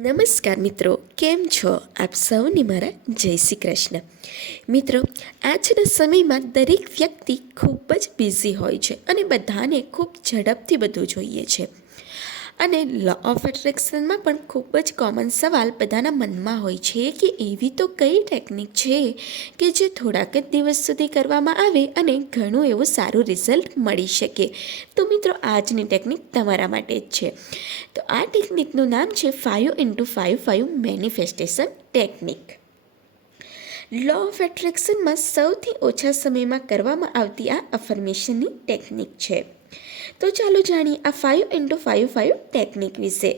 નમસ્કાર મિત્રો, કેમ છો? આપ સૌને મારા જય શ્રી કૃષ્ણ. મિત્રો, આજના સમયમાં દરેક વ્યક્તિ ખૂબ જ બિઝી હોય છે અને બધાને ખૂબ ઝડપથી બધું જોઈએ છે. અને લો ઓફ એટ્રેક્શનમાં પણ ખૂબ જ કોમન સવાલ બધાના મનમાં હોય છે કે એવી તો કઈ ટેકનિક છે કે જે થોડાક જ દિવસ સુધી કરવામાં આવે અને ઘણું એવું સારું રિઝલ્ટ મળી શકે? તો મિત્રો, આજની ટેકનિક તમારા માટે જ છે. તો આ ટેકનિકનું નામ છે five into five five manifestation technique law of એટ્રેક્શનમાં સૌથી ઓછા સમયમાં કરવામાં આવતી આ અફર્મેશનની ટેકનિક છે. તો ચાલો જાણીએ આ five into five five technique વિશે.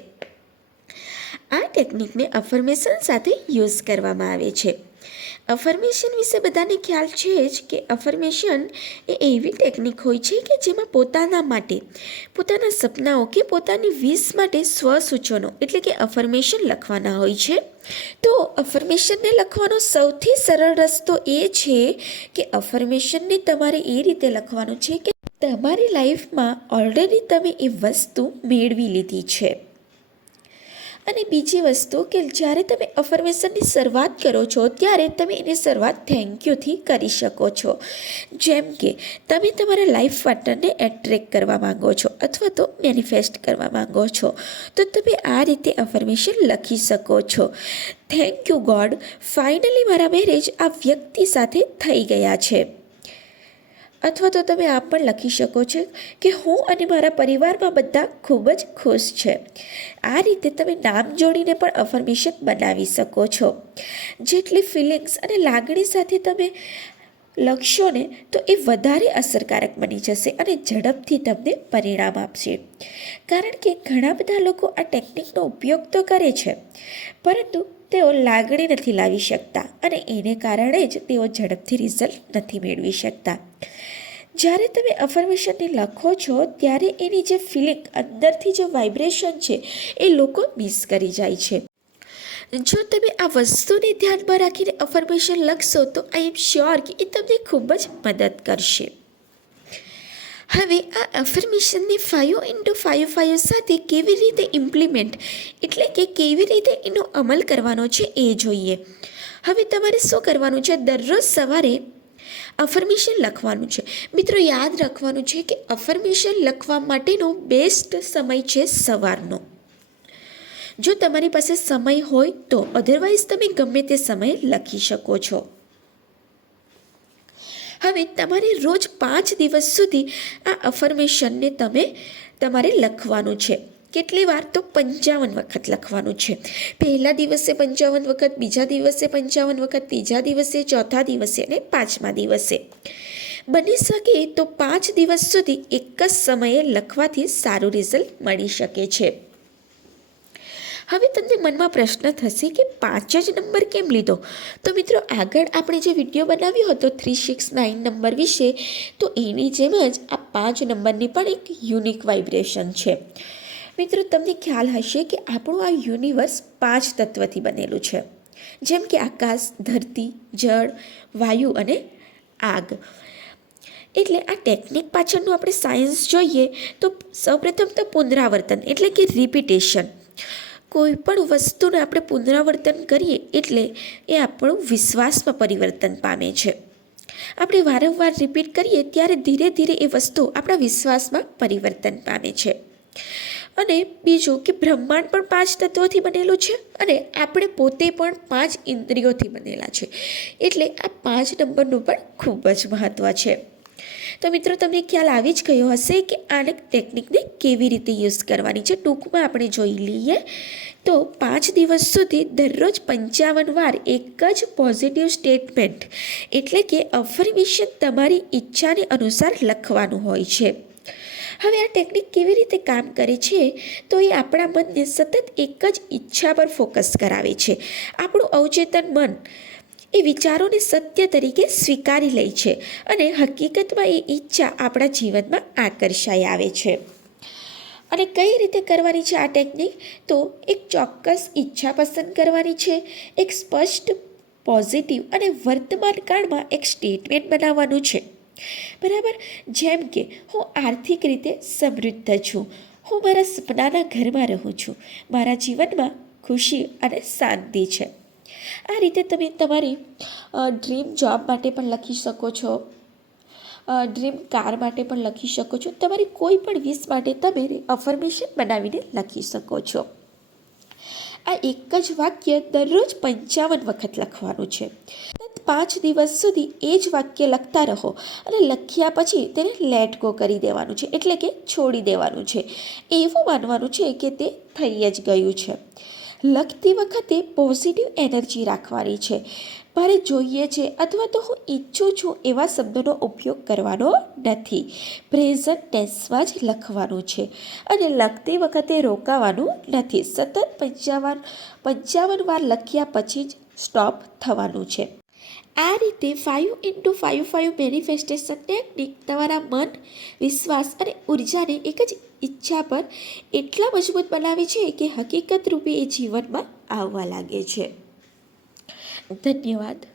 આ ટેકનિકને અફર્મેશન સાથે યુઝ કરવામાં આવે છે. અફર્મેશન વિશે બધાને ખ્યાલ છે જ કે અફર્મેશન એ એવી ટેકનિક હોય છે કે જેમાં પોતાના માટે, પોતાના સપનાઓ કે પોતાની વિશ માટે સ્વસૂચનો એટલે કે અફર્મેશન લખવાના હોય છે. તો અફર્મેશનને લખવાનો સૌથી સરળ રસ્તો એ છે કે અફર્મેશનને તમારે એ રીતે લખવાનું છે કે તમારી લાઈફમાં ઓલરેડી તમે એ વસ્તુ મેળવી લીધી છે. અને બીજી વસ્તુ કે જ્યારે તમે અફર્મેશનની શરૂઆત કરો છો, ત્યારે તમે એની શરૂઆત થેન્ક યુથી કરી શકો છો. જેમ કે, તમે તમારા લાઈફ પાર્ટનરને એટ્રેક્ટ કરવા માંગો છો અથવા તો મેનિફેસ્ટ કરવા માંગો છો, તો તમે આ રીતે અફર્મેશન લખી શકો છો. થેન્ક યુ ગોડ ફાઇનલી મારા મેરેજ આ વ્યક્તિ સાથે થઈ ગયા છે. અથવા તો તમે આમ પણ લખી શકો છો કે હું અને મારા પરિવારમાં બધા ખૂબ જ ખુશ છે. આ રીતે તમે નામ જોડીને પણ અફર્મેશન બનાવી શકો છો. જેટલી ફિલિંગ્સ અને લાગણી સાથે તમે લખશો ને તો એ વધારે અસરકારક બની જશે અને ઝડપથી તમને પરિણામ આપશે. કારણ કે ઘણા બધા લોકો આ ટેકનિકનો ઉપયોગ તો કરે છે. પરંતુ તેઓ લાગણી નથી લાવી શકતા અને એને કારણે જ તેઓ ઝડપથી રિઝલ્ટ નથી મેળવી શકતા. જ્યારે તમે અફર્મેશનને લખો છો, ત્યારે એની જે ફિલિંગ અંદરથી જે વાઇબ્રેશન છે, એ લોકો મિસ કરી જાય છે. જો તમે આ વસ્તુને ધ્યાનમાં રાખીને અફર્મેશન લખશો, તો આઈ એમ શ્યોર કે એ તમને ખૂબ જ મદદ કરશે. હવે આ અફર્મેશનને ફાઇવ ઇન્ટુ ફાઇવ ફાઇવ સાથે કેવી રીતે ઇમ્પ્લિમેન્ટ એટલે કે કેવી રીતે એનો અમલ કરવાનો છે એ જોઈએ. હવે તમારે શું કરવાનું છે? દરરોજ સવારે અફર્મેશન લખવાનું છે. મિત્રો, યાદ રાખવાનું છે કે અફર્મેશન લખવા માટેનો બેસ્ટ સમય છે સવારનો. જો તમારી પાસે સમય હોય તો અધરવાઇઝ તમે ગમે તે સમયે લખી શકો છો. હવે તમારે રોજ પાંચ દિવસ સુધી આ અફર્મેશનને તમે તમારે લખવાનું છે. કેટલી વાર તો પંચાવન વખત લખવાનું છે. પહેલા દિવસે પંચાવન વખત, બીજા દિવસે પંચાવન વખત, ત્રીજા દિવસે, ચોથા દિવસે અને પાંચમા દિવસે. બની શકે તો પાંચ દિવસ સુધી એક જ સમયે લખવાથી સારું રિઝલ્ટ મળી શકે છે. હવે તમને મનમાં પ્રશ્ન થશે કે પાંચ જ નંબર કેમ લીધો? તો મિત્રો, આગળ આપણે જે વીડિયો બનાવ્યો હતો થ્રી સિક્સ નાઇન નંબર વિશે, તો એની જેમ જ આ પાંચ નંબરની પણ એક યુનિક વાઇબ્રેશન છે. મિત્રો, તમને ખ્યાલ હશે કે આપણું આ યુનિવર્સ પાંચ તત્વથી બનેલું છે. જેમ કે આકાશ, ધરતી, જળ, વાયુ અને આગ. એટલે આ ટેકનિક પાછળનું આપણે સાયન્સ જોઈએ, તો સૌપ્રથમ તો પુનરાવર્તન, એટલે કે રિપીટેશન. કોઈ પણ વસ્તુને આપણે પુનરાવર્તન કરીએ એટલે એ આપણું વિશ્વાસમાં પરિવર્તન પામે છે. આપણે વારંવાર રિપીટ કરીએ ત્યારે ધીરે ધીરે એ વસ્તુ આપણા વિશ્વાસમાં પરિવર્તન પામે છે. અને બીજું કે બ્રહ્માંડ પણ પાંચ તત્વોથી બનેલું છે અને આપણે પોતે પણ પાંચ ઇન્દ્રિયોથી બનેલા છે. એટલે આ પાંચ નંબરનું પણ ખૂબ જ મહત્ત્વ છે. તો મિત્રો, તમને ખ્યાલ આવી જ ગયો હશે કે આને ટેકનિકને કેવી રીતે યુઝ કરવાની છે. ટૂંકમાં આપણે જોઈ લઈએ. તો પાંચ દિવસ સુધી દરરોજ પંચાવન વાર એક જ પોઝિટિવ સ્ટેટમેન્ટ એટલે કે અફર્મેશન તમારી ઈચ્છાને અનુસાર લખવાનું હોય છે. હવે આ ટેકનિક કેવી રીતે કામ કરે છે? તો એ આપણા મનને સતત એક જ ઈચ્છા પર ફોકસ કરાવે છે. આપણું અવચેતન મન એ વિચારોને સત્ય તરીકે સ્વીકારી લે છે અને હકીકતમાં એ ઈચ્છા આપણા જીવનમાં આકર્ષાઈ આવે છે. અને કઈ રીતે કરવાની છે આ ટેકનિક તો એક ચોક્કસ ઈચ્છા પસંદ કરવાની છે, એક સ્પષ્ટ પોઝિટિવ અને વર્તમાન કાળમાં એક સ્ટેટમેન્ટ બનાવવાનું છે. બરાબર? જેમ કે, હું આર્થિક રીતે સમૃદ્ધ છું, હું મારા સપનાના ઘરમાં રહું છું, મારા જીવનમાં ખુશી અને શાંતિ છે. આ રીતે તમે તમારી ડ્રીમ જોબ માટે પણ લખી શકો છો. ડ્રીમ કાર માટે પણ લખી શકો છો. તમારી કોઈ પણ વિશ માટે તમે અફર્મેશન બનાવીને લખી શકો છો. આ એક જ વાક્ય દરરોજ પંચાવન વખત લખવાનું છે. પાંચ દિવસ સુધી એ જ વાક્ય લખતા રહો અને લખ્યા પછી તેને લેટ ગો કરી દેવાનું છે. એટલે કે છોડી દેવાનું છે. એવું માનવાનું છે કે તે થઈ જ ગયું છે. લખતી વખતે પોઝિટિવ એનર્જી રાખવાની છે. મારે જોઈએ છે અથવા તો હું ઈચ્છું છું એવા શબ્દોનો ઉપયોગ કરવાનો નથી. પ્રેઝન્ટ ટેન્સમાં જ લખવાનું છે અને લખતી વખતે રોકાવાનું નથી. સતત પંચાવન પંચાવન વાર લખ્યા પછી જ સ્ટોપ થવાનું છે. આ રીતે five into five five manifestation technique તમારા મન, વિશ્વાસ અને ઉર્જાને એક જ ઈચ્છા પર એટલા મજબૂત બનાવે છે કે હકીકત રૂપે એ જીવનમાં આવવા લાગે છે. ધન્યવાદ.